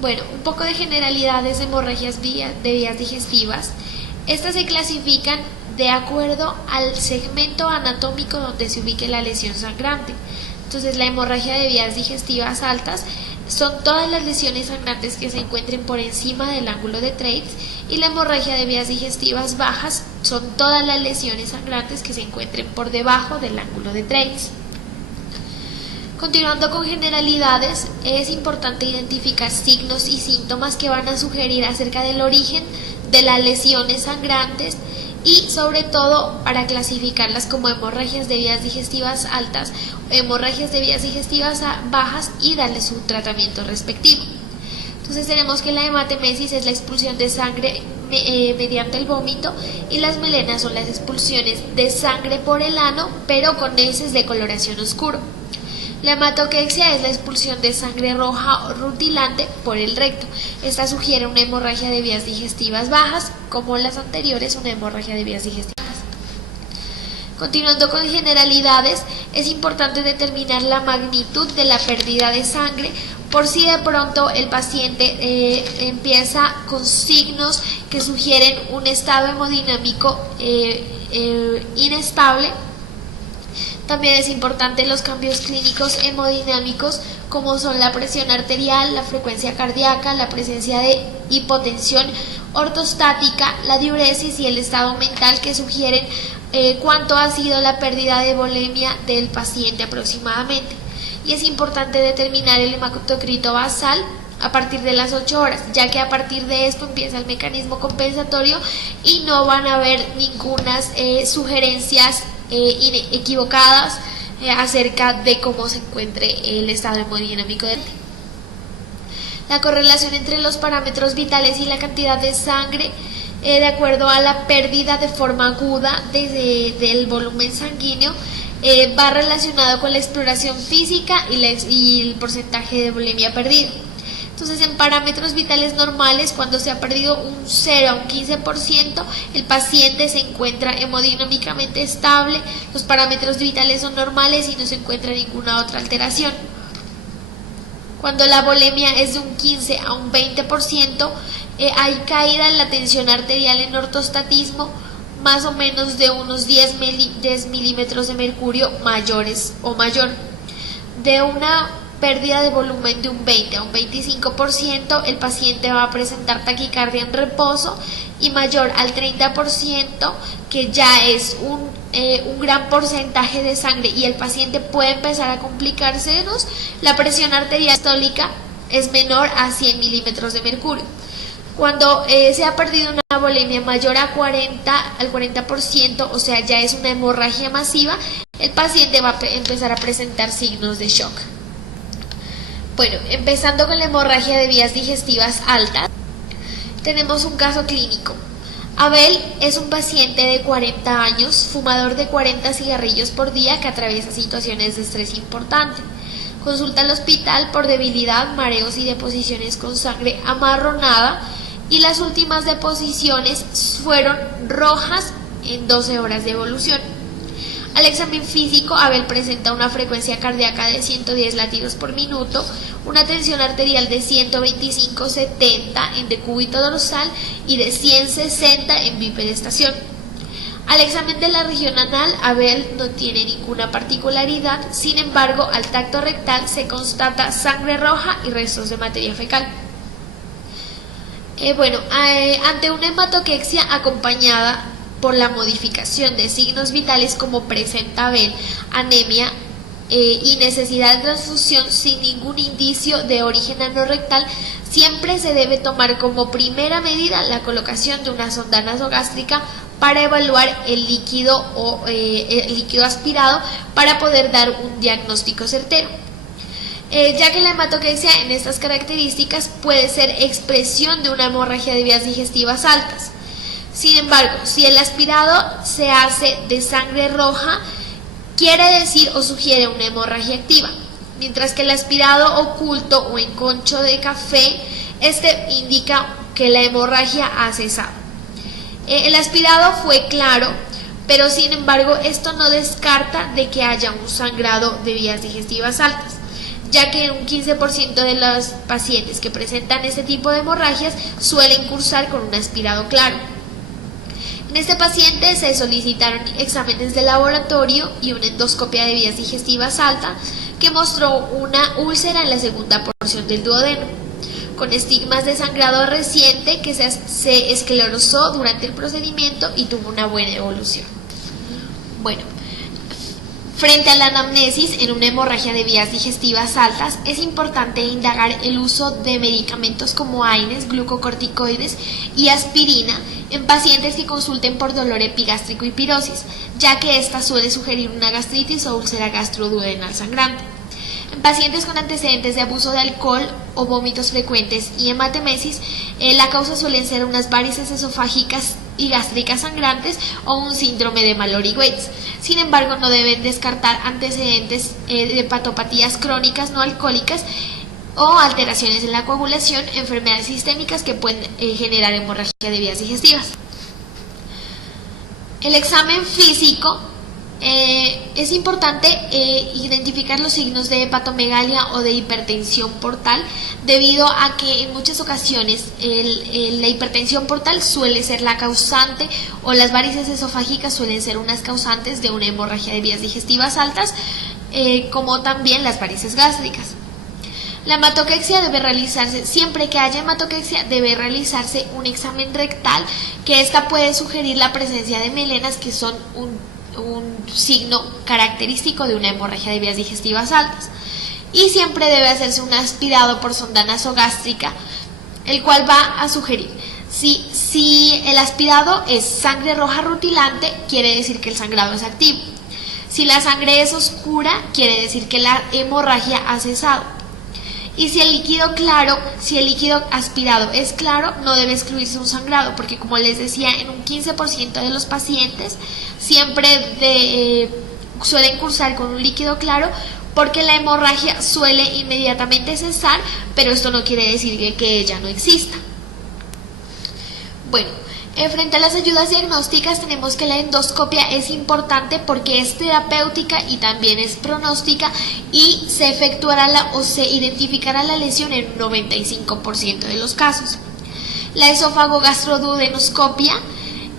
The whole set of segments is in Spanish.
Bueno, un poco de generalidades de hemorragias de vías digestivas. Estas se clasifican de acuerdo al segmento anatómico donde se ubique la lesión sangrante. Entonces, la hemorragia de vías digestivas altas son todas las lesiones sangrantes que se encuentren por encima del ángulo de Treitz, y la hemorragia de vías digestivas bajas son todas las lesiones sangrantes que se encuentren por debajo del ángulo de Treitz. Continuando con generalidades, es importante identificar signos y síntomas que van a sugerir acerca del origen de las lesiones sangrantes y sobre todo para clasificarlas como hemorragias de vías digestivas altas o hemorragias de vías digestivas bajas y darle su tratamiento respectivo. Entonces tenemos que la hematemesis es la expulsión de sangre mediante el vómito, y las melenas son las expulsiones de sangre por el ano pero con heces de coloración oscuro. La hematoquexia es la expulsión de sangre roja o rutilante por el recto. Esta sugiere una hemorragia de vías digestivas bajas, como las anteriores, una hemorragia de vías digestivas. Continuando con generalidades, es importante determinar la magnitud de la pérdida de sangre por si de pronto el paciente empieza con signos que sugieren un estado hemodinámico inestable. También es importante los cambios clínicos hemodinámicos, como son la presión arterial, la frecuencia cardíaca, la presencia de hipotensión ortostática, la diuresis y el estado mental, que sugieren cuánto ha sido la pérdida de volemia del paciente aproximadamente. Y es importante determinar el hematocrito basal a partir de las 8 horas, ya que a partir de esto empieza el mecanismo compensatorio y no van a haber ninguna sugerencias equivocadas acerca de cómo se encuentre el estado hemodinámico del paciente. La correlación entre los parámetros vitales y la cantidad de sangre de acuerdo a la pérdida de forma aguda del volumen sanguíneo va relacionado con la exploración física y el porcentaje de volemia perdido. Entonces, en parámetros vitales normales, cuando se ha perdido un 0 a un 15%, el paciente se encuentra hemodinámicamente estable, los parámetros vitales son normales y no se encuentra ninguna otra alteración. Cuando la volemia es de un 15 a un 20%, hay caída en la tensión arterial en ortostatismo, más o menos de unos 10 milímetros de mercurio mayores o mayor. De una pérdida de volumen de un 20 a un 25%, el paciente va a presentar taquicardia en reposo, y mayor al 30%, que ya es un gran porcentaje de sangre y el paciente puede empezar a complicársenos, la presión arterial sistólica es menor a 100 milímetros de mercurio. Cuando se ha perdido una volemia mayor al 40%, o sea, ya es una hemorragia masiva, el paciente va a empezar a presentar signos de shock. Bueno, empezando con la hemorragia de vías digestivas altas, tenemos un caso clínico. Abel es un paciente de 40 años, fumador de 40 cigarrillos por día, que atraviesa situaciones de estrés importante. Consulta al hospital por debilidad, mareos y deposiciones con sangre amarronada, y las últimas deposiciones fueron rojas en 12 horas de evolución. Al examen físico, Abel presenta una frecuencia cardíaca de 110 latidos por minuto, una tensión arterial de 125/70 en decúbito dorsal y de 160 en bipedestación. Al examen de la región anal, Abel no tiene ninguna particularidad, sin embargo, al tacto rectal se constata sangre roja y restos de materia fecal. Ante una hematoquexia acompañada por la modificación de signos vitales como presenta Abel, anemia y necesidad de transfusión sin ningún indicio de origen anorrectal, siempre se debe tomar como primera medida la colocación de una sonda nasogástrica para evaluar el líquido aspirado para poder dar un diagnóstico certero. Ya que la hematoquexia en estas características puede ser expresión de una hemorragia de vías digestivas altas. Sin embargo, si el aspirado se hace de sangre roja, quiere decir o sugiere una hemorragia activa, mientras que el aspirado oculto o en concho de café, indica que la hemorragia ha cesado. El aspirado fue claro, pero sin embargo esto no descarta de que haya un sangrado de vías digestivas altas. ya que un 15% de los pacientes que presentan este tipo de hemorragias suelen cursar con un aspirado claro. En este paciente se solicitaron exámenes de laboratorio y una endoscopia de vías digestivas alta que mostró una úlcera en la segunda porción del duodeno, con estigmas de sangrado reciente que se esclerosó durante el procedimiento y tuvo una buena evolución. Bueno, frente a la anamnesis en una hemorragia de vías digestivas altas, es importante indagar el uso de medicamentos como AINES, glucocorticoides y aspirina en pacientes que consulten por dolor epigástrico y pirosis, ya que esta suele sugerir una gastritis o úlcera gastroduodenal sangrante. En pacientes con antecedentes de abuso de alcohol o vómitos frecuentes y hematemesis, la causa suelen ser unas varices esofágicas y gástricas sangrantes o un síndrome de Mallory-Weiss. Sin embargo, no deben descartar antecedentes de hepatopatías crónicas no alcohólicas o alteraciones en la coagulación, enfermedades sistémicas que pueden generar hemorragia de vías digestivas. El examen físico. Es importante identificar los signos de hepatomegalia o de hipertensión portal, debido a que en muchas ocasiones la hipertensión portal suele ser la causante, o las varices esofágicas suelen ser unas causantes de una hemorragia de vías digestivas altas, como también las varices gástricas. La hematoquexia debe realizarse, siempre que haya hematoquexia, debe realizarse un examen rectal, que esta puede sugerir la presencia de melenas, que son un signo característico de una hemorragia de vías digestivas altas. Y siempre debe hacerse un aspirado por sonda nasogástrica, el cual va a sugerir, si el aspirado es sangre roja rutilante, quiere decir que el sangrado es activo. Si la sangre es oscura, quiere decir que la hemorragia ha cesado. Y si el líquido aspirado es claro, no debe excluirse un sangrado, porque como les decía, en un 15% de los pacientes siempre suelen cursar con un líquido claro, porque la hemorragia suele inmediatamente cesar, pero esto no quiere decir que ella no exista. Bueno, frente a las ayudas diagnósticas, tenemos que la endoscopia es importante porque es terapéutica y también es pronóstica, y se efectuará o se identificará la lesión en un 95% de los casos. La esofagogastroduodenoscopia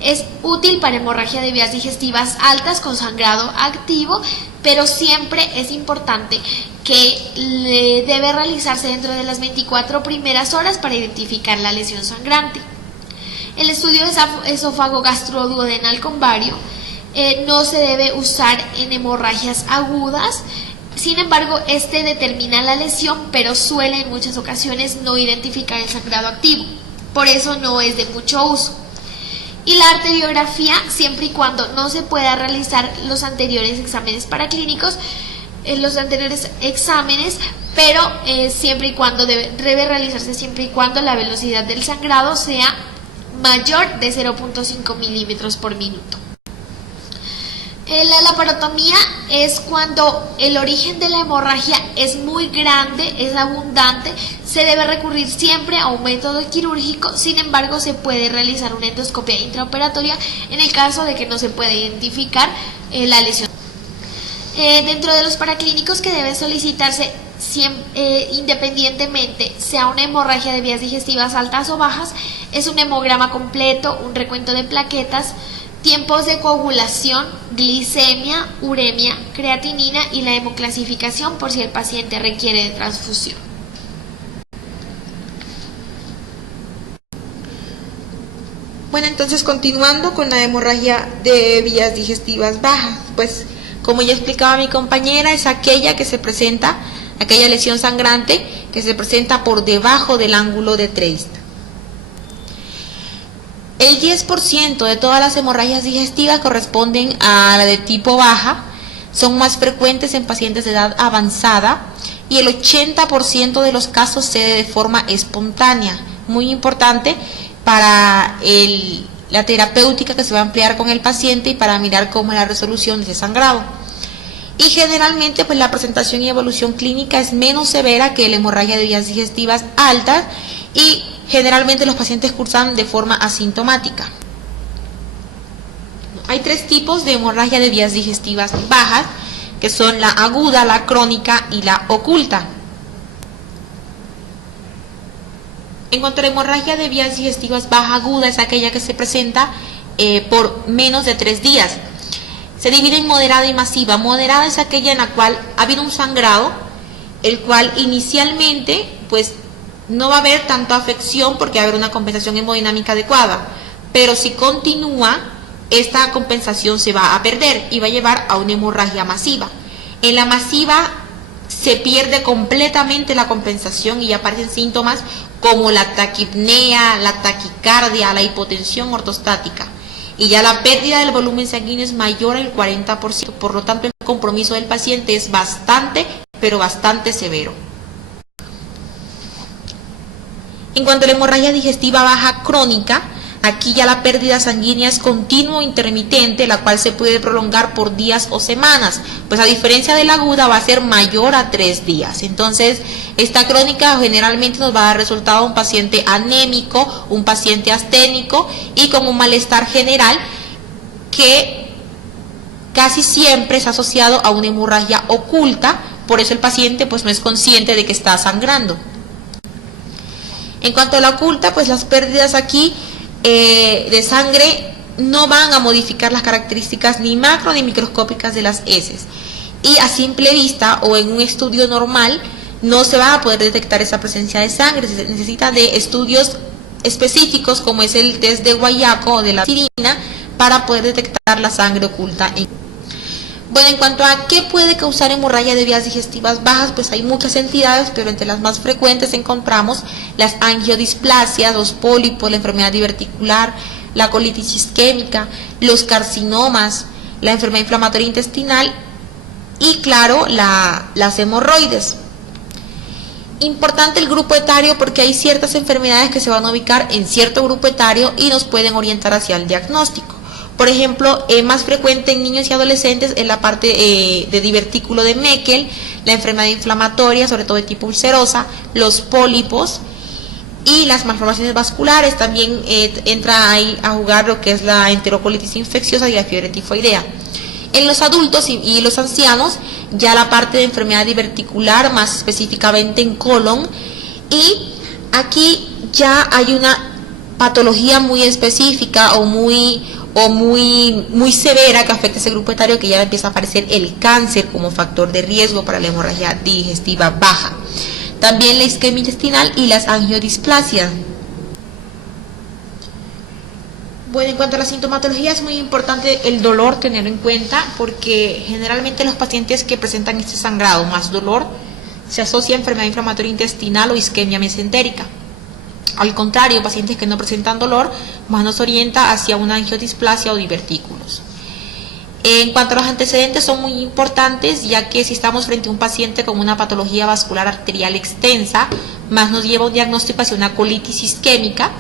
es útil para hemorragia de vías digestivas altas con sangrado activo, pero siempre es importante que debe realizarse dentro de las 24 primeras horas para identificar la lesión sangrante. El estudio de esófago gastroduodenal con bario no se debe usar en hemorragias agudas. Sin embargo, este determina la lesión, pero suele en muchas ocasiones no identificar el sangrado activo. Por eso no es de mucho uso. Y la arteriografía, siempre y cuando no se pueda realizar los anteriores exámenes paraclínicos, pero siempre y cuando debe realizarse siempre y cuando la velocidad del sangrado sea mayor de 0.5 milímetros por minuto. La laparotomía es cuando el origen de la hemorragia es muy grande, es abundante. Se debe recurrir siempre a un método quirúrgico. Sin embargo, se puede realizar una endoscopia intraoperatoria en el caso de que no se pueda identificar la lesión. Dentro de los paraclínicos que deben solicitarse independientemente sea una hemorragia de vías digestivas altas o bajas, es un hemograma completo, un recuento de plaquetas, tiempos de coagulación, glicemia, uremia, creatinina y la hemoclasificación por si el paciente requiere de transfusión. Bueno, entonces continuando con la hemorragia de vías digestivas bajas, pues como ya explicaba mi compañera, es aquella lesión sangrante que se presenta por debajo del ángulo de Treist. El 10% de todas las hemorragias digestivas corresponden a la de tipo baja, son más frecuentes en pacientes de edad avanzada y el 80% de los casos se da de forma espontánea. Muy importante para la terapéutica que se va a emplear con el paciente y para mirar cómo es la resolución de ese sangrado. Y generalmente pues la presentación y evolución clínica es menos severa que la hemorragia de vías digestivas altas y generalmente los pacientes cursan de forma asintomática. Hay 3 tipos de hemorragia de vías digestivas bajas, que son la aguda, la crónica y la oculta. En cuanto a la hemorragia de vías digestivas baja aguda, es aquella que se presenta por menos de 3 días. Se divide en moderada y masiva. Moderada es aquella en la cual ha habido un sangrado, el cual inicialmente pues no va a haber tanta afección porque va a haber una compensación hemodinámica adecuada, pero si continúa, esta compensación se va a perder y va a llevar a una hemorragia masiva. En la masiva se pierde completamente la compensación y aparecen síntomas como la taquipnea, la taquicardia, la hipotensión ortostática. Y ya la pérdida del volumen sanguíneo es mayor al 40%, por lo tanto el compromiso del paciente es bastante, pero bastante severo. En cuanto a la hemorragia digestiva baja crónica, aquí ya la pérdida sanguínea es continua o intermitente, la cual se puede prolongar por días o semanas, pues a diferencia de la aguda va a ser mayor a 3 días. Entonces, esta crónica generalmente nos va a dar resultado un paciente anémico, un paciente asténico y con un malestar general que casi siempre es asociado a una hemorragia oculta, por eso el paciente pues no es consciente de que está sangrando. En cuanto a la oculta, pues las pérdidas aquí de sangre no van a modificar las características ni macro ni microscópicas de las heces, y a simple vista o en un estudio normal no se va a poder detectar esa presencia de sangre. Se necesita de estudios específicos como es el test de Guayaco o de la aspirina para poder detectar la sangre oculta. Bueno, en cuanto a qué puede causar hemorragia de vías digestivas bajas, pues hay muchas entidades, pero entre las más frecuentes encontramos las angiodisplasias, los pólipos, la enfermedad diverticular, la colitis isquémica, los carcinomas, la enfermedad inflamatoria intestinal y, claro, las hemorroides. Importante el grupo etario porque hay ciertas enfermedades que se van a ubicar en cierto grupo etario y nos pueden orientar hacia el diagnóstico. Por ejemplo, más frecuente en niños y adolescentes es la parte de divertículo de Meckel, la enfermedad inflamatoria, sobre todo de tipo ulcerosa, los pólipos y las malformaciones vasculares. También entra ahí a jugar lo que es la enterocolitis infecciosa y la fiebre tifoidea. En los adultos y los ancianos, ya la parte de enfermedad diverticular, más específicamente en colon, y aquí ya hay una patología muy específica o muy severa que afecta a ese grupo etario, que ya empieza a aparecer el cáncer como factor de riesgo para la hemorragia digestiva baja. También la isquemia intestinal y las angiodisplasias. Bueno, en cuanto a la sintomatología es muy importante el dolor tenerlo en cuenta, porque generalmente los pacientes que presentan este sangrado más dolor se asocia a enfermedad inflamatoria intestinal o isquemia mesentérica. Al contrario, pacientes que no presentan dolor más nos orienta hacia una angiodisplasia o divertículos. En cuanto a los antecedentes, son muy importantes, ya que si estamos frente a un paciente con una patología vascular arterial extensa, más nos lleva un diagnóstico hacia una colitis isquémica.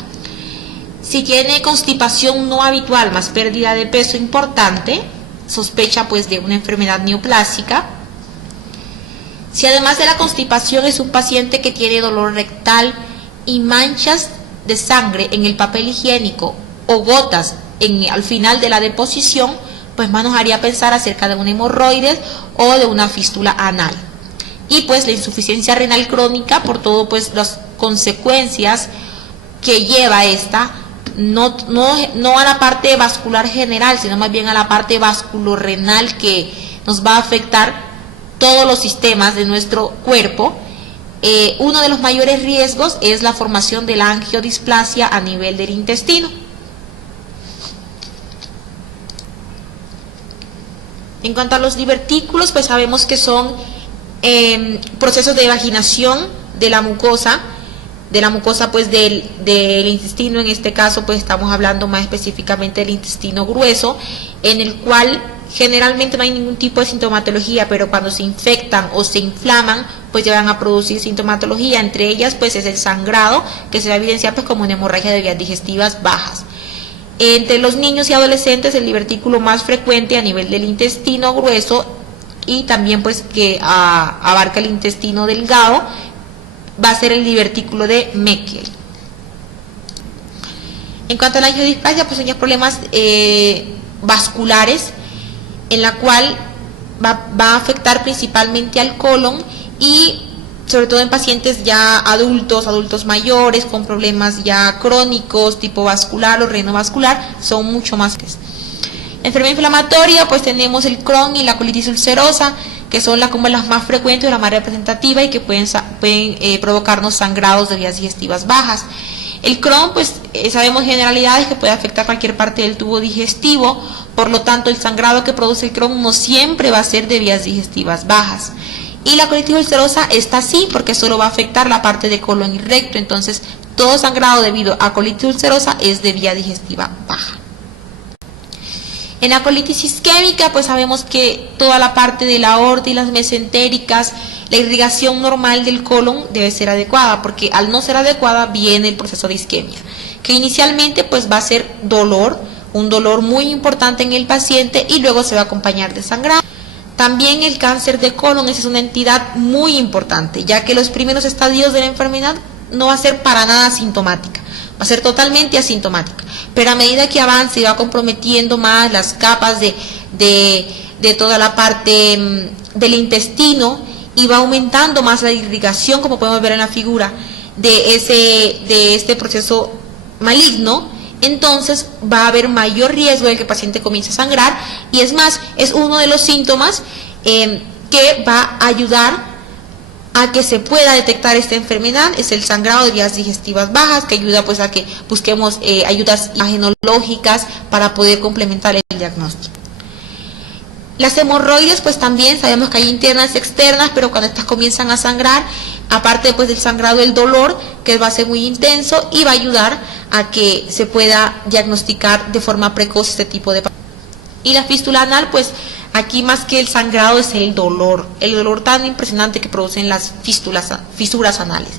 Si tiene constipación no habitual más pérdida de peso importante, sospecha pues de una enfermedad neoplásica. Si además de la constipación es un paciente que tiene dolor rectal y manchas de sangre en el papel higiénico o gotas al final de la deposición, pues más nos haría pensar acerca de una hemorroides o de una fístula anal. Y pues la insuficiencia renal crónica, por todo pues las consecuencias que lleva esta, no a la parte vascular general, sino más bien a la parte vasculorrenal, que nos va a afectar todos los sistemas de nuestro cuerpo. Uno de los mayores riesgos es la formación de la angiodisplasia a nivel del intestino. En cuanto a los divertículos, pues sabemos que son procesos de vaginación de la mucosa pues del intestino. En este caso pues estamos hablando más específicamente del intestino grueso, en el cual generalmente no hay ningún tipo de sintomatología, pero cuando se infectan o se inflaman pues ya van a producir sintomatología. Entre ellas pues es el sangrado, que se va a evidenciar pues como una hemorragia de vías digestivas bajas. Entre los niños y adolescentes el divertículo más frecuente a nivel del intestino grueso, y también pues que abarca el intestino delgado, va a ser el divertículo de Meckel. En cuanto a la angiodisplasia, pues son ya problemas vasculares, en la cual va a afectar principalmente al colon, y sobre todo en pacientes ya adultos mayores, con problemas ya crónicos, tipo vascular o renovascular, son mucho más. Enfermedad inflamatoria, pues tenemos el Crohn y la colitis ulcerosa, que son como las más frecuentes o las más representativas y que pueden provocarnos sangrados de vías digestivas bajas. El Crohn, pues sabemos generalidades que puede afectar cualquier parte del tubo digestivo, por lo tanto el sangrado que produce el Crohn no siempre va a ser de vías digestivas bajas. Y la colitis ulcerosa está así porque solo va a afectar la parte de colon y recto, entonces todo sangrado debido a colitis ulcerosa es de vía digestiva baja. En la colitis isquémica, pues sabemos que toda la parte de la aorta y las mesentéricas, la irrigación normal del colon debe ser adecuada, porque al no ser adecuada viene el proceso de isquemia, que inicialmente pues va a ser dolor, un dolor muy importante en el paciente y luego se va a acompañar de sangrado. También el cáncer de colon es una entidad muy importante, ya que los primeros estadios de la enfermedad no va a ser para nada asintomática, va a ser totalmente asintomática, pero a medida que avance y va comprometiendo más las capas de toda la parte del intestino y va aumentando más la irrigación, como podemos ver en la figura, de este proceso maligno, entonces va a haber mayor riesgo de que el paciente comience a sangrar y es más, es uno de los síntomas que va a ayudar a que se pueda detectar esta enfermedad, es el sangrado de vías digestivas bajas, que ayuda pues a que busquemos ayudas imagenológicas para poder complementar el diagnóstico. Las hemorroides, pues también sabemos que hay internas y externas, pero cuando estas comienzan a sangrar, aparte pues del sangrado, el dolor, que va a ser muy intenso y va a ayudar a que se pueda diagnosticar de forma precoz este tipo de pacientes. Y la fístula anal, pues aquí más que el sangrado es el dolor tan impresionante que producen las fisuras anales.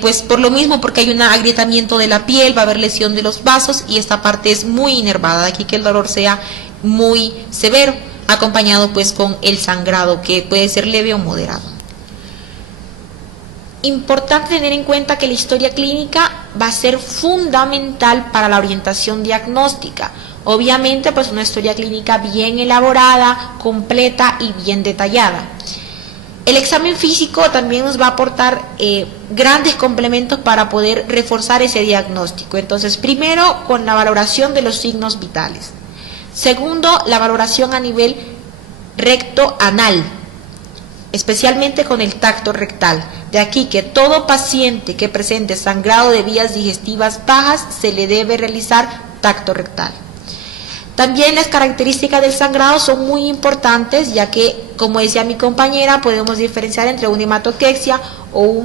Pues por lo mismo, porque hay un agrietamiento de la piel, va a haber lesión de los vasos y esta parte es muy inervada, de aquí que el dolor sea muy severo, acompañado pues con el sangrado que puede ser leve o moderado. Importante tener en cuenta que la historia clínica va a ser fundamental para la orientación diagnóstica. Obviamente pues una historia clínica bien elaborada, completa y bien detallada. El examen físico también nos va a aportar grandes complementos para poder reforzar ese diagnóstico. Entonces, primero, con la valoración de los signos vitales. Segundo, la valoración a nivel recto-anal, especialmente con el tacto rectal. De aquí que todo paciente que presente sangrado de vías digestivas bajas se le debe realizar tacto rectal. También las características del sangrado son muy importantes, ya que, como decía mi compañera, podemos diferenciar entre una hematoquexia o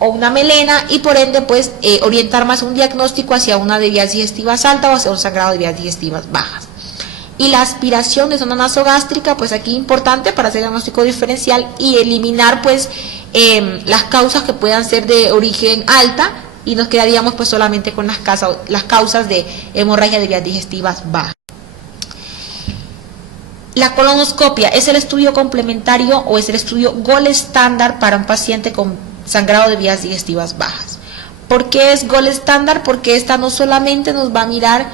una melena y por ende pues orientar más un diagnóstico hacia una de vías digestivas altas o hacia un sangrado de vías digestivas bajas. Y la aspiración de zona nasogástrica, pues aquí importante para hacer diagnóstico diferencial y eliminar pues las causas que puedan ser de origen alta y nos quedaríamos pues solamente con las causas de hemorragia de vías digestivas bajas. La colonoscopia es el estudio complementario o es el estudio gold estándar para un paciente con sangrado de vías digestivas bajas. ¿Por qué es gold estándar? Porque esta no solamente nos va a mirar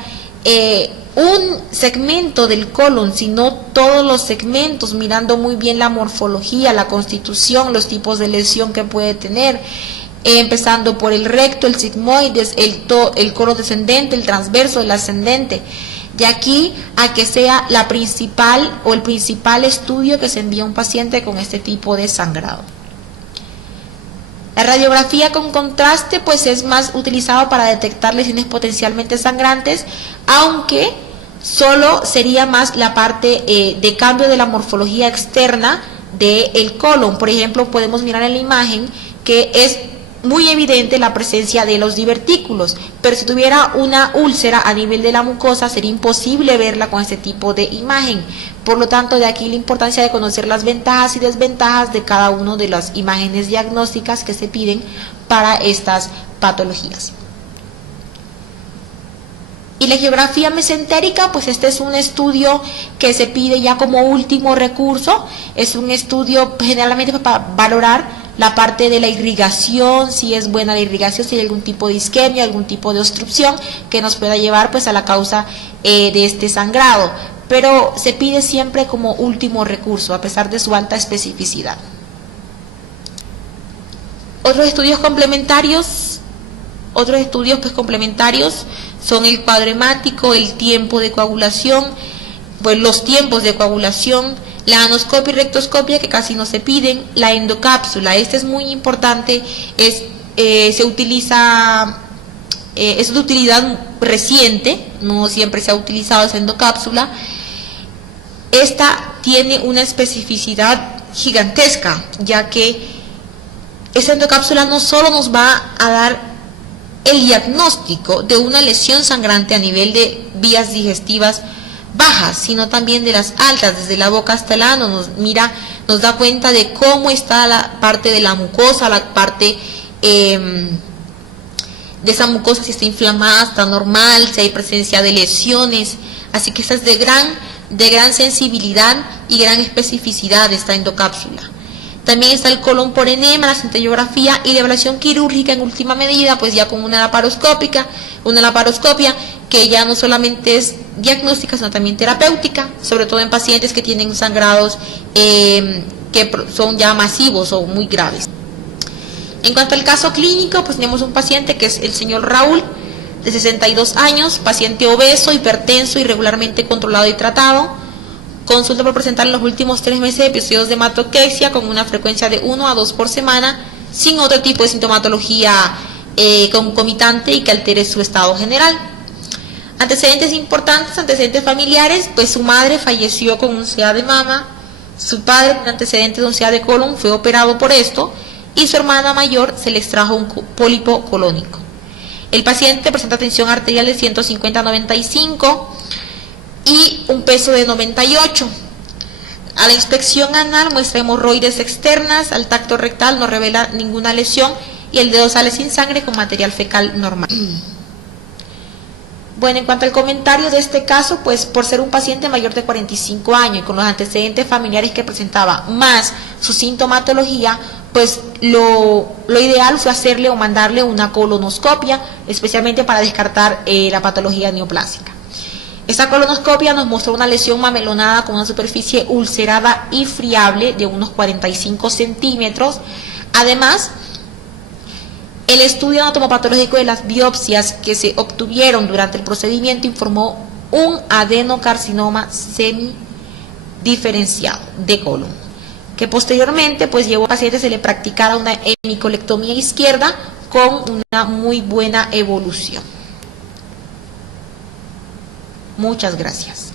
un segmento del colon, sino todos los segmentos, mirando muy bien la morfología, la constitución, los tipos de lesión que puede tener, empezando por el recto, el sigmoides, el colon descendente, el transverso, el ascendente. De aquí a que sea la principal o el principal estudio que se envía a un paciente con este tipo de sangrado. La radiografía con contraste pues es más utilizado para detectar lesiones potencialmente sangrantes, aunque solo sería más la parte de cambio de la morfología externa del colon. Por ejemplo, podemos mirar en la imagen que es muy evidente la presencia de los divertículos, pero si tuviera una úlcera a nivel de la mucosa sería imposible verla con este tipo de imagen. Por lo tanto, de aquí la importancia de conocer las ventajas y desventajas de cada una de las imágenes diagnósticas que se piden para estas patologías. Y la geografía mesentérica, pues este es un estudio que se pide ya como último recurso, es un estudio generalmente para valorar la parte de la irrigación, si es buena la irrigación, si hay algún tipo de isquemia, algún tipo de obstrucción que nos pueda llevar pues a la causa de este sangrado, pero se pide siempre como último recurso a pesar de su alta especificidad. Otros estudios complementarios son el cuadro hemático, el tiempo de coagulación, pues los tiempos de coagulación, la anoscopia y rectoscopia, que casi no se piden, la endocápsula. Este es muy importante, es de utilidad reciente, no siempre se ha utilizado esa endocápsula. Esta tiene una especificidad gigantesca, ya que esta endocápsula no solo nos va a dar el diagnóstico de una lesión sangrante a nivel de vías digestivas bajas, sino también de las altas, desde la boca hasta el ano. Nos da cuenta de cómo está la parte de la mucosa, la parte de esa mucosa, si está inflamada, está normal, si hay presencia de lesiones. Así que esta es de gran sensibilidad y gran especificidad de esta endocápsula. También está el colon por enema, la centellografía y la ablación quirúrgica en última medida, pues ya con una laparoscopia que ya no solamente es diagnóstica, sino también terapéutica, sobre todo en pacientes que tienen sangrados que son ya masivos o muy graves. En cuanto al caso clínico, pues tenemos un paciente que es el señor Raúl, de 62 años, paciente obeso, hipertenso, irregularmente controlado y tratado. Consulta por presentar en los últimos 3 meses episodios de hematoquexia con una frecuencia de 1 a 2 por semana, sin otro tipo de sintomatología concomitante y que altere su estado general. Antecedentes importantes, antecedentes familiares, pues su madre falleció con un CA de mama, su padre con antecedentes de un CA de colon fue operado por esto y su hermana mayor se le extrajo un pólipo colónico. El paciente presenta tensión arterial de 150/95 y un peso de 98. A la inspección anal muestra hemorroides externas, al tacto rectal no revela ninguna lesión y el dedo sale sin sangre con material fecal normal. Bueno, en cuanto al comentario de este caso, pues por ser un paciente mayor de 45 años y con los antecedentes familiares que presentaba, más su sintomatología, pues lo ideal fue hacerle o mandarle una colonoscopia, especialmente para descartar la patología neoplásica. Esta colonoscopia nos mostró una lesión mamelonada con una superficie ulcerada y friable de unos 45 centímetros. Además, el estudio anatomopatológico de las biopsias que se obtuvieron durante el procedimiento informó un adenocarcinoma semidiferenciado de colon, que posteriormente pues llevó al paciente a se le practicara una hemicolectomía izquierda con una muy buena evolución. Muchas gracias.